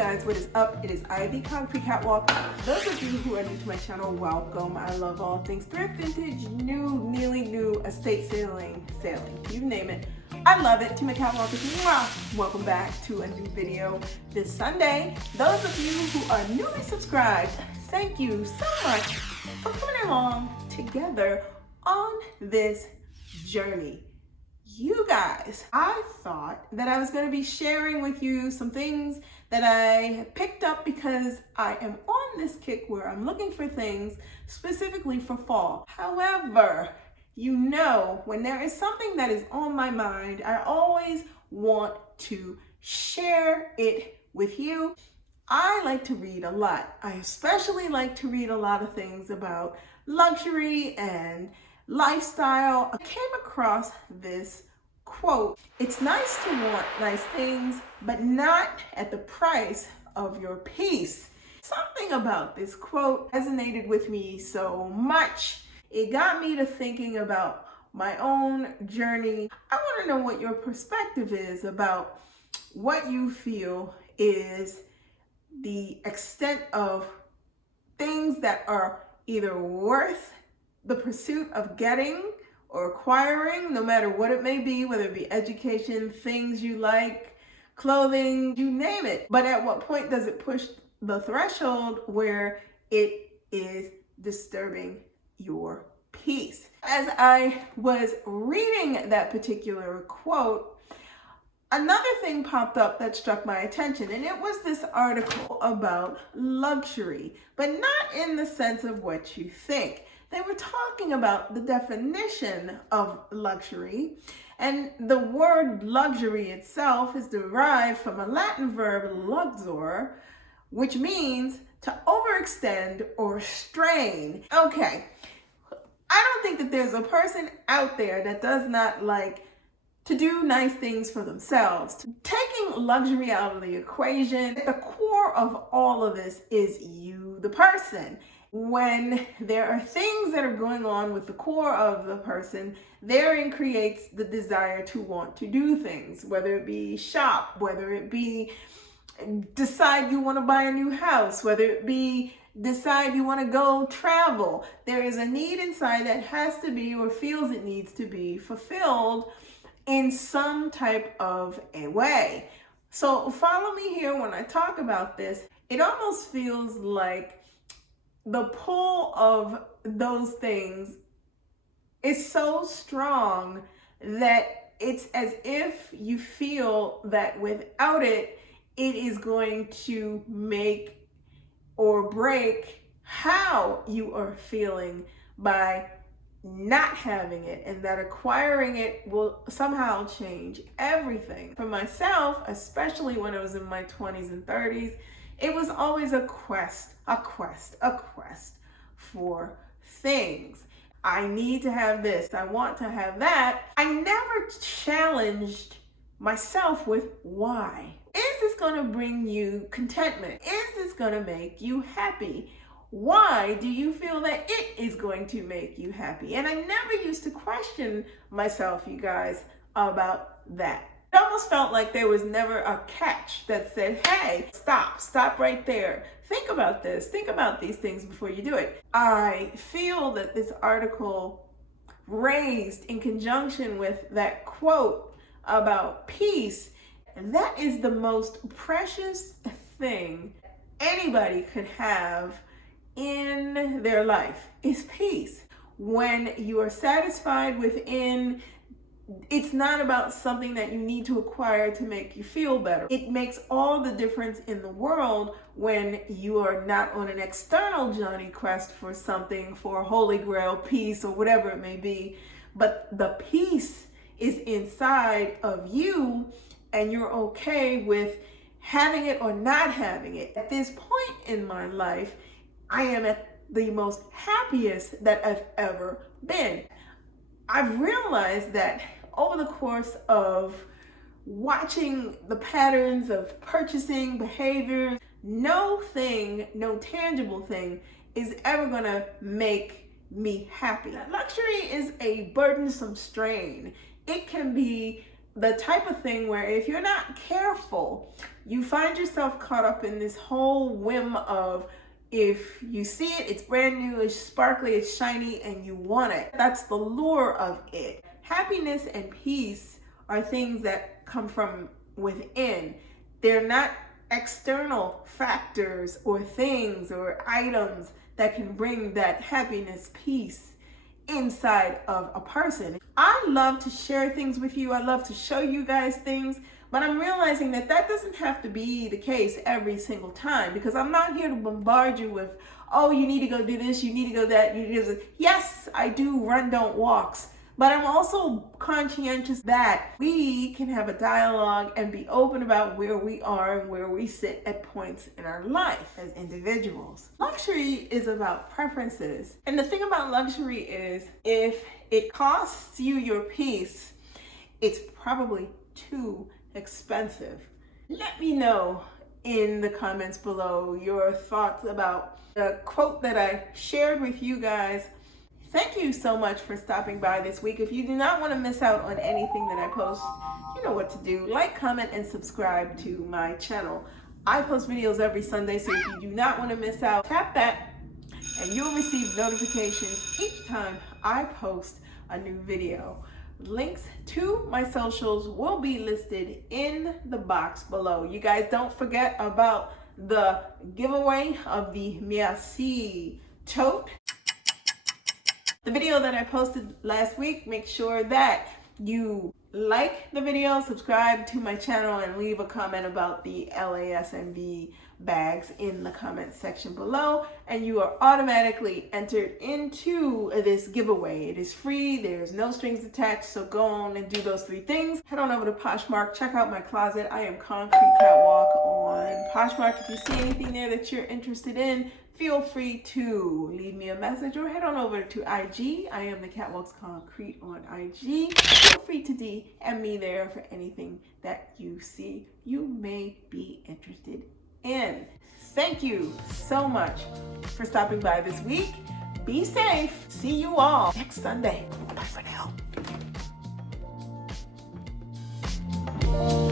guys, what is up? It is I, the Concrete Catwalk. Those of you who are new to my channel, welcome. I love all things thrift, vintage, new, nearly new, estate sailing, you name it. I love it. Team Catwalk, welcome back to a new video this Sunday. Those of you who are newly subscribed, thank you so much for coming along together on this journey. You guys, I thought that I was going to be sharing with you some things that I picked up because I am on this kick where I'm looking for things specifically for fall. However, you know, when there is something that is on my mind, I always want to share it with you. I like to read a lot. I especially like to read a lot of things about luxury and lifestyle. I came across this quote: "It's nice to want nice things, but not at the price of your peace." Something about this quote resonated with me so much. It got me to thinking about my own journey. I want to know what your perspective is about what you feel is the extent of things that are either worth the pursuit of getting or acquiring, no matter what it may be, whether it be education, things you like, clothing, you name it. But at what point does it push the threshold where it is disturbing your peace? As I was reading that particular quote, another thing popped up that struck my attention, and it was this article about luxury, but not in the sense of what you think. They were talking about the definition of luxury, and the word luxury itself is derived from a Latin verb luxor, which means to overextend or strain. Okay, I don't think that there's a person out there that does not like to do nice things for themselves. Taking luxury out of the equation, at the core of all of this is you, the person. When there are things that are going on with the core of the person, therein creates the desire to want to do things, whether it be shop, whether it be decide you want to buy a new house, whether it be decide you want to go travel. There is a need inside that has to be, or feels it needs to be, fulfilled in some type of a way. So follow me here when I talk about this. It almost feels like the pull of those things is so strong that it's as if you feel that without it, it is going to make or break how you are feeling by not having it, and that acquiring it will somehow change everything. For myself, especially when I was in my 20s and 30s, it was always a quest for things. I need to have this, I want to have that. I never challenged myself with why. Is this going to bring you contentment? Is this going to make you happy? Why do you feel that it is going to make you happy? And I never used to question myself, you guys, about that. It almost felt like there was never a catch that said, hey, stop right there. Think about this, think about these things before you do it. I feel that this article raised in conjunction with that quote about peace, and that is the most precious thing anybody could have in their life, is peace. When you are satisfied within, it's not about something that you need to acquire to make you feel better. It makes all the difference in the world when you are not on an external journey quest for something, for holy grail peace or whatever it may be, but the peace is inside of you and you're okay with having it or not having it. At this point in my life, I am at the most happiest that I've ever been. I've realized that over the course of watching the patterns of purchasing behavior, no tangible thing is ever gonna make me happy. Luxury is a burdensome strain. It can be the type of thing where if you're not careful, you find yourself caught up in this whole whim of, if you see it, it's brand new, it's sparkly, it's shiny, and you want it. That's the lure of it. Happiness and peace are things that come from within. They're not external factors or things or items that can bring that happiness, peace inside of a person. I love to share things with you. I love to show you guys things, but I'm realizing that that doesn't have to be the case every single time, because I'm not here to bombard you with, oh, you need to go do this, you need to go that. Yes, I do run, don't walks, but I'm also conscientious that we can have a dialogue and be open about where we are and where we sit at points in our life as individuals. Luxury is about preferences. And the thing about luxury is, if it costs you your peace, it's probably too expensive. Let me know in the comments below your thoughts about the quote that I shared with you guys. Thank you so much for stopping by this week. If you do not want to miss out on anything that I post, you know what to do. Like, comment, and subscribe to my channel. I post videos every Sunday, so if you do not want to miss out, tap that and you'll receive notifications each time I post a new video. Links to my socials will be listed in the box below. You guys don't forget about the giveaway of the Merci tote. The video that I posted last week, make sure that you like the video, subscribe to my channel, and leave a comment about the LASMV bags in the comment section below, and you are automatically entered into this giveaway. It is free, there's no strings attached, so go on and do those 3 things. Head on over to Poshmark, check out my closet. I am Concrete Catwalk on Poshmark. If you see anything there that you're interested in, feel free to leave me a message or head on over to IG. I am the Catwalk's Concrete on IG. Feel free to DM me there for anything that you see you may be interested in. Thank you so much for stopping by this week. Be safe. See you all next Sunday. Bye for now.